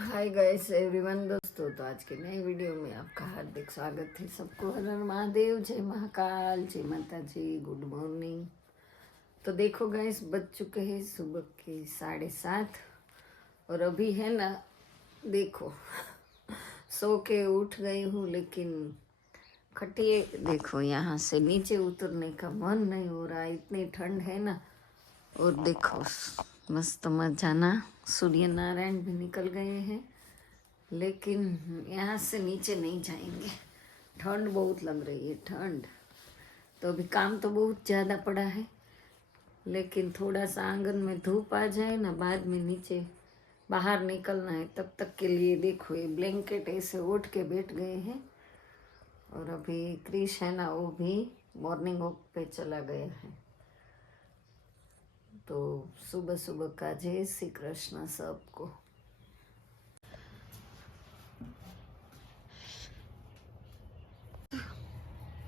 Hi guys everyone दोस्तों तो आज के नए वीडियो में आपका हार्दिक स्वागत है सबको। हर हर महादेव, जय महाकाल, जय माता जी गुड मॉर्निंग तो देखो गाइस बज चुके हैं सुबह के साढ़े सात, और अभी है ना, देखो, सो के उठ गई हूँ, लेकिन खटिए, देखो, यहाँ से नीचे उतरने का मन नहीं हो रहा, इतनी ठंड है ना, और देखो मस्त मजाना सूर्य नारायण भी निकल गए हैं। लेकिन यहाँ से नीचे नहीं जाएँगे। ठंड बहुत लग रही है, ठंड। तो अभी काम तो बहुत ज़्यादा पड़ा है। लेकिन थोड़ा सा आँगन में धूप आ जाए ना, बाद में नीचे बाहर निकलना है, तब तक के लिए देखो, ये ब्लैंकेट ऐसे उठ के बैठ गए हैं। और अभी क्रिश है ना वो भी मॉर्निंग वॉक पे चला गया है। तो सुबह सुबह का जय श्री कृष्ण सबको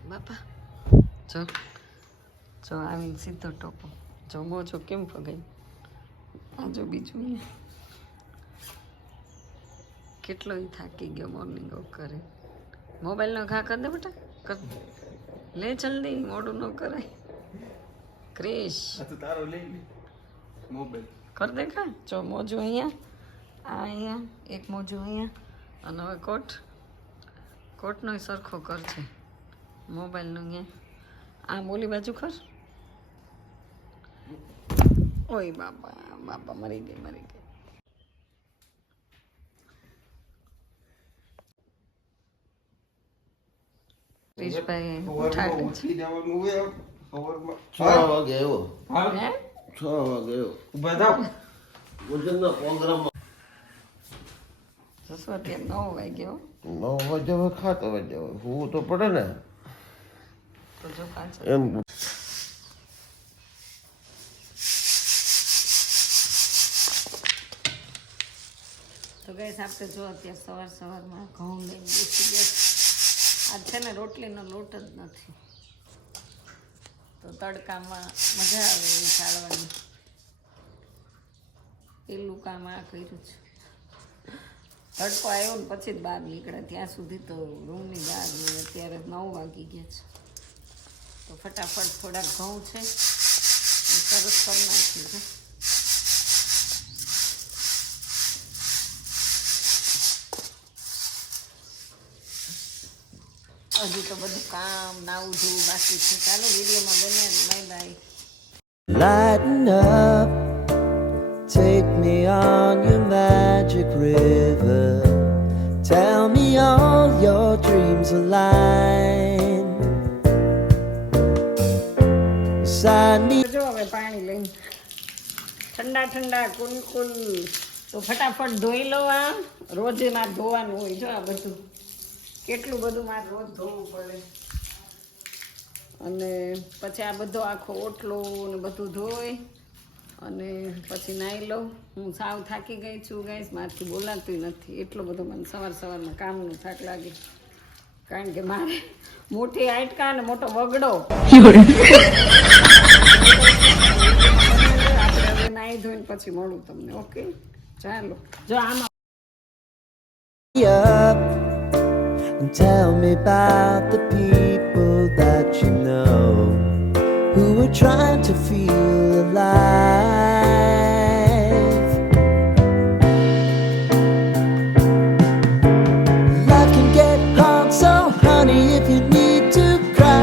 બાપા જો જો આવીને સીધો ટોપો જો મોજો કેમ ફગાઈ આ જો બીજું અહીંયા કેટલો ઈ થાકી ગયો મોર્નિંગ વોક કરે મોબાઈલનો ઘા કરી દે બેટા કર લે જલ્દી મોડું ન કરાય ક્રિશ. આ તો તારો લઈ લે. મોબાઈલ. કર દે જો મોજું અહીંયા. આ અહીંયા એક મોજું અહીંયા. અને હવે કોટ. કોટનો સરખો કરશે મોબાઈલનો અહીંયા. આ બોલી બાજુ ખર. ઓય બાપા બાપા મરી ગઈ મરી ગઈ. ક્રિશભાઈ ઉઠાડે છે. ઉઠી જવાનું હોય સવારમાં છ વાગે આવ્યો હા હે છ વાગે આવ્યો ઊભા થાવ ભોજનના પ્રોગ્રામ જશો અત્યારે નવ વાગ્યો નવ વાગે હવે ખાતો વાગે હવે હું તો પડે ને તો જો પાછળ એમ તો ગઈસ આપણે જો અત્યારે સવાર સવારમાં ઘઉં લઈને બેસી. ગયા આજ છે ને રોટલીનો લોટ જ નથી. તો તડકામાં મજા આવે એ ચાળવાની પેલું કામ આ કર્યું છે. તડકો આવ્યો ને પછી જ બહાર નીકળે. ત્યાં સુધી તો રૂમની બહાર અત્યારે નવ વાગી ગયા છે. તો ફટાફટ થોડાક ઘઉં છે. સરસ કરી નાખ્યું છે. હજી તો બધું કામ નાવું ધોવું બાકી છે ચાલો વિડીયોમાં બને bye bye Lighten up, take me on your magic river. Tell me all your dreams align. Sign me જો હવે પાણી લઈને ઠંડા ઠંડા કુલકુલ તો ફટાફટ ધોઈ લો આ રોજે મારે ધોવાનું હોય જો આ બધું કેટલું બધું મારે રોજ ધોવું પડે. અને પછી આ બધો આખો ઓટલો ને બધું ધોઈ અને પછી નાહી લઉં. હું સાવ થાકી ગઈ છું ગઈશ મારથી બોલાતું નથી. એટલો બધો મને સવાર સવારમાં કામનું થાક લાગે. કારણ કે મારે મોટી આટકા અને મોટો વગડો આપણે નાહી ધોઈને પછી મળું તમને, ઓકે? ચાલો, જો આમાં tell me about the people that you know who are trying to feel alive. Life can get hard, so honey, if you need to cry,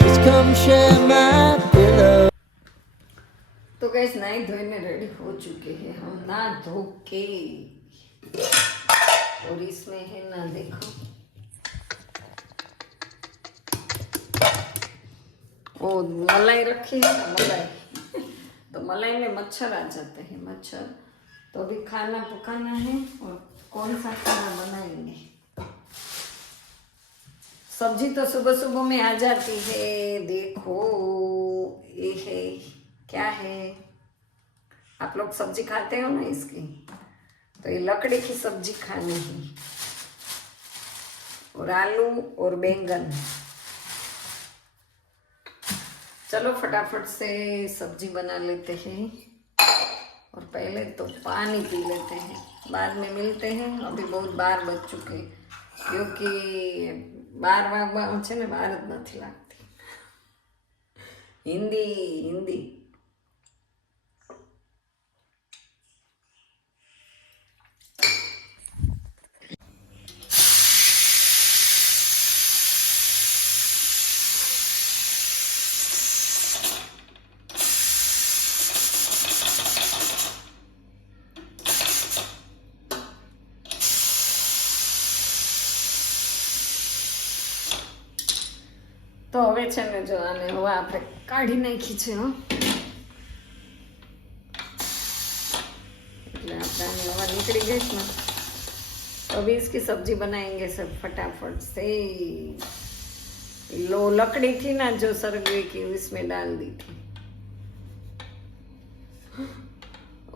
just come share my pillow. तो gas नाई धोने ready हो चुके हैं हम ना धो के और इसमें है ना देखो। वो मलाई रखी है ना मलाई। तो मलाई में मच्छर आ जाते हैं, मच्छर। तो अभी खाना पकाना है और कौन सा खाना बनाएँगे? सब्ज़ी तो सुबह सुबह में आ जाती है, देखो। ये है, क्या है? आप लोग सब्ज़ी खाते हो ना इसकी? तो ये लकड़ी की सब्जी खानी है और आलू और बैंगन चलो फटाफट से सब्जी बना लेते हैं और पहले तो पानी पी लेते हैं बाद में मिलते हैं अभी बहुत बार बच चुके क्योंकि બાર વાગવા છે ને વાર જ નથી લાગતી હિન્દી હિન્દી તો હવે છે ને જો આને હવે આપણે કાઢી નાખી છે હો એટલે આપણે આની હવા નીકળી ગઈ છે ને तो अभी इसकी सब्जी बनाएंगे सब फटाफट से लो लकड़ी थी ना जो सरगवे की उसमें डाल दी थी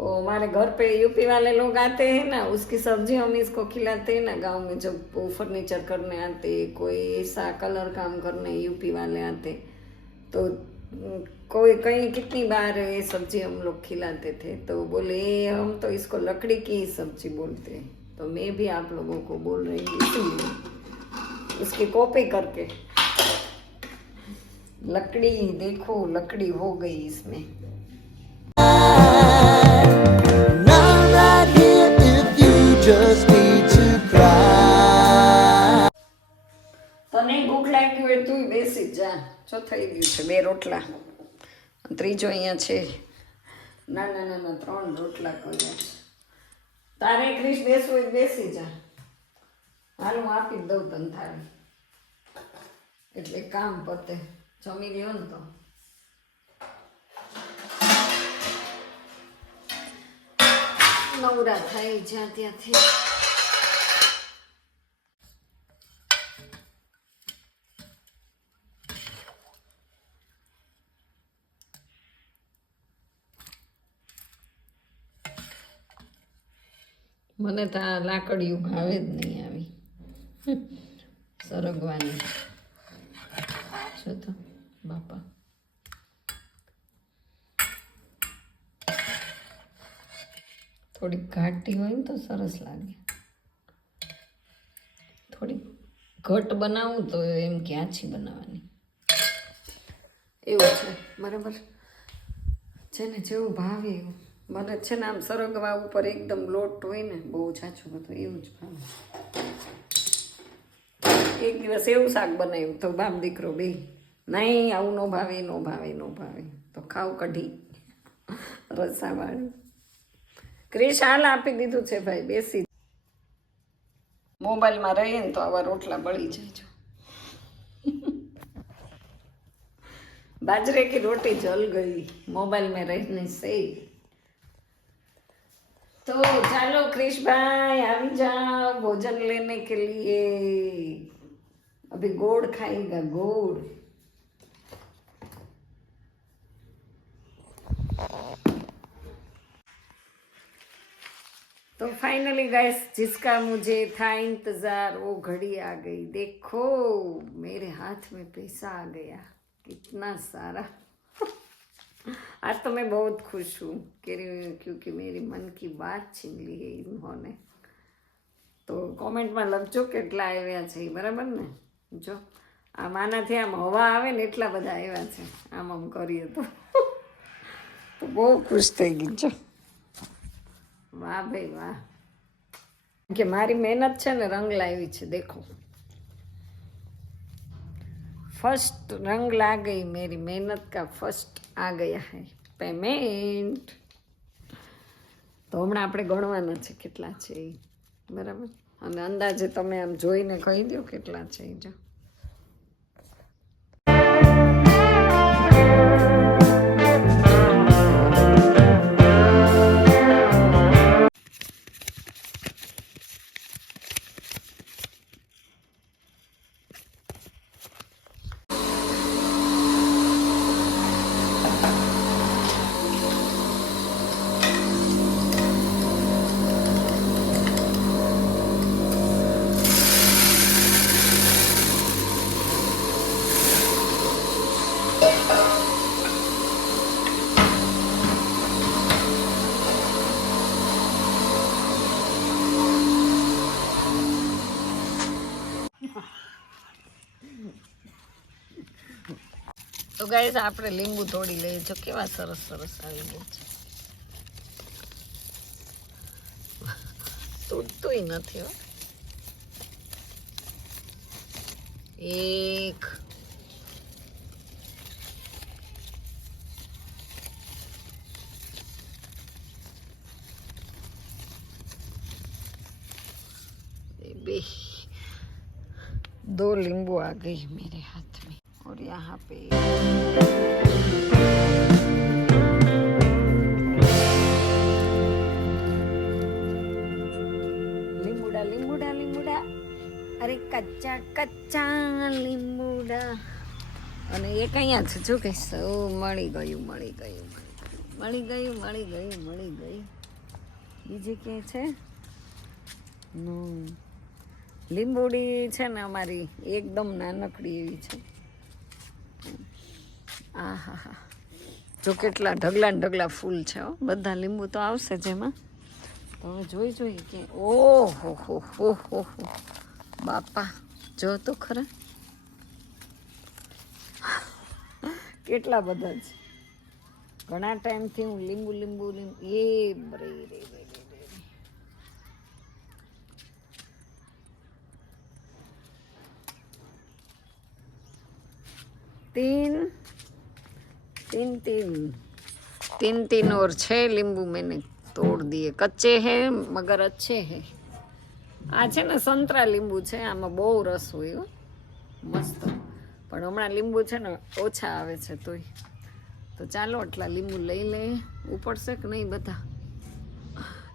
ओ हमारे घर पे यूपी वाले लोग आते हैं ना, उसकी सब्ज़ी हम इसको खिलाते हैं ना, गाँव में जब वो फर्नीचर करने आते कोई ऐसा कलर काम करने यूपी वाले आते तो कोई कहीं कितनी बार ये सब्ज़ी हम लोग खिलाते थे तो बोले हम तो इसको लकड़ी की सब्ज़ी बोलते हैं। तो मैं भी आप लोगों को बोल रही हूँ, इसीलिए उसकी कॉपी करके। लकड़ी, देखो, लकड़ी हो गई इसमें। જ. જા થઈ ગયું છે, બે રોટલા. ત્રીજો અહીંયા છે. નાના ના ના ના, ત્રણ રોટલા કર્યા છે. તારે ક્રિશ બેસવું હોય બેસી જા. હાલ હું આપી દઉં તને તારે. એટલે કામ પતે. જમી લ્યો ને તો. નવરા થાય જ્યાં ત્યાંથી. મને તો આ લાકડીયું ભાવે જ નહીં આવી. સરગવાની. છો તો બાપા. થોડીક ઘાટી હોય ને તો સરસ લાગે. થોડીક ઘટ બનાવું તો એમ કે આછી બનાવવાની. એવું છે. બરાબર. જેને જેવું ભાવે એવું. મને છે ને આમ સરગવા ઉપર એકદમ લોટ હોય ને બહુ જાચો બધો એવું જ ભાવે એક દિવસ એવું શાક બનાવ્યું, તો બામ દીકરો બે, નહીં, આવું નો ભાવે નો ભાવે નો ભાવે. તો ખાવ કઢી, રસાવાળી. ક્રિશ હાલ આપી દીધું છે ભાઈ, બેસી મોબાઈલમાં રહીએ ને તો આવા રોટલા બળી જાય છે બાજરે કી રોટી જલ ગઈ મોબાઈલ મેં રહી નહીં સહી तो चलो क्रिश भाई, अभी जाओ भोजन लेने के लिए। अभी गोड़ खाएगा, गोड़। तो फाइनली गैस जिसका मुझे था इंतज़ार, वो घड़ी आ गई। देखो, मेरे हाथ में पैसा आ गया। कितना सारा। आज तो मैं बहुत खुश हूँ कि- क्योंकि मेरी मन की बात छीन ली है इन्होंने તો કોમેન્ટમાં લખજો કેટલા આવ્યા છે એ બરાબર ને જો આમ આનાથી આમ હવા આવે ને એટલા બધા આવ્યા છે આમ આમ કરીએ તો તો બહુ ખુશ થઈ ગઈ છો વાહ ભાઈ વાહ કે મારી મહેનત છે ને રંગ લાવી છે દેખો फर्स्ट रंग ला गई मेरी मेहनत का फर्स्ट आ ગયા है પેમેન્ટ તો હમણાં આપણે ગણવાના છે કેટલા છે એ બરાબર અને અંદાજે તમે આમ જોઈને કહી દો કેટલા છે એ જો તો ગાઈસ આપણે લીંબુ તોડી લઈએ. જો કેવા સરસ સરસ આવી ગયા છે. તૂટતું નથી હો. એક. બે. દો લીંબુ આ ગઈ મેરે હાથ. यहाँ पे લીંબુડા લીંબુડા લીંબુડા અરે કચ્ચા કચ્ચા લીંબુડા અને એક અહીંયા છે જો કે સૌ મળી ગયું મળી ગયું મળી ગયું મળી ગયું મળી ગયું બીજે ક્યાંય છે નો લીંબુડી છે ને અમારી એકદમ નાનકડી એવી છે આ જો કેટલા ઢગલા ઢગલા ફૂલ છે હો. બધા લીંબુ તો આવશે જેમાં તો હવે જોઈ જોઈએ કે ઓહો હો હો હો હો. હો બાપા, જો તો ખરા. કેટલા બધા છે ઘણા ટાઈમથી હું લીંબુ લીંબુ લીંબુ. એ રે રે રે રે રે. तीन तीन तीन तीन तीन और छह नींबू मैंने तोड़ दिए कच्चे हैं मगर अच्छे हैं આ છે ને સંતરા લીંબુ છે આમાં બહુ રસ હોય હો મસ્ત પણ હમણાં લીંબુ છે ને ઓછા આવે છે તોય તો ચાલો આટલા લીંબુ લઈ લે ઉપડશે કે નહીં બધા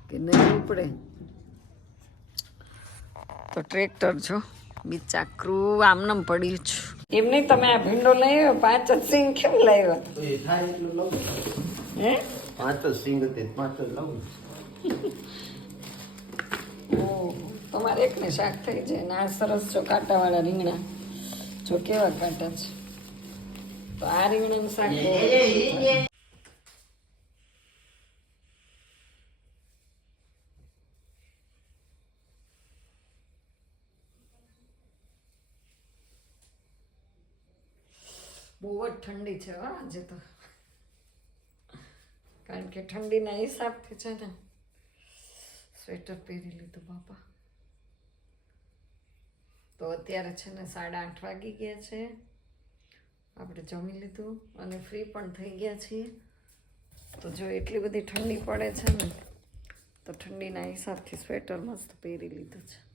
કે નહીં ઉપડે તો ટ્રેક્ટર જો બિચાકરું આમનમ પડ્યું છું. એમ નહીં તમે આ ભીંડો લઈ આવ્યો? પાંચ જ સિંગ કેમ લાવ્યો હે? પાંચ જ સિંગ હતી પાંચ જ લઉં. ઓહ, તમારે એકને શાક થઈ જાય ને આ સરસ છો કાંટાવાળા રીંગણા. જો કેવા કાંટા છે. તો આ રીંગણાનું શાક બહુ જ ઠંડી છે, હા, આજે તો. કારણ કે ઠંડીના હિસાબથી છે ને, સ્વેટર પહેરી લીધું બાપા. તો અત્યારે છે ને સાડા આઠ વાગી ગયા છે. આપણે જમી લીધું અને ફ્રી પણ થઈ ગયા છીએ. તો જો એટલી બધી ઠંડી પડે છે ને, તો ઠંડીના હિસાબથી સ્વેટર મસ્ત પહેરી લીધું છે.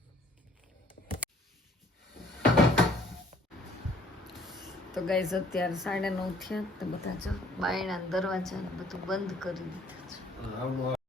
તો ગાઈઝ અત્યારે સાડા નવ થયા તો બધા જો બાયણા દરવાજા બધું બંધ કરી દીધા છે.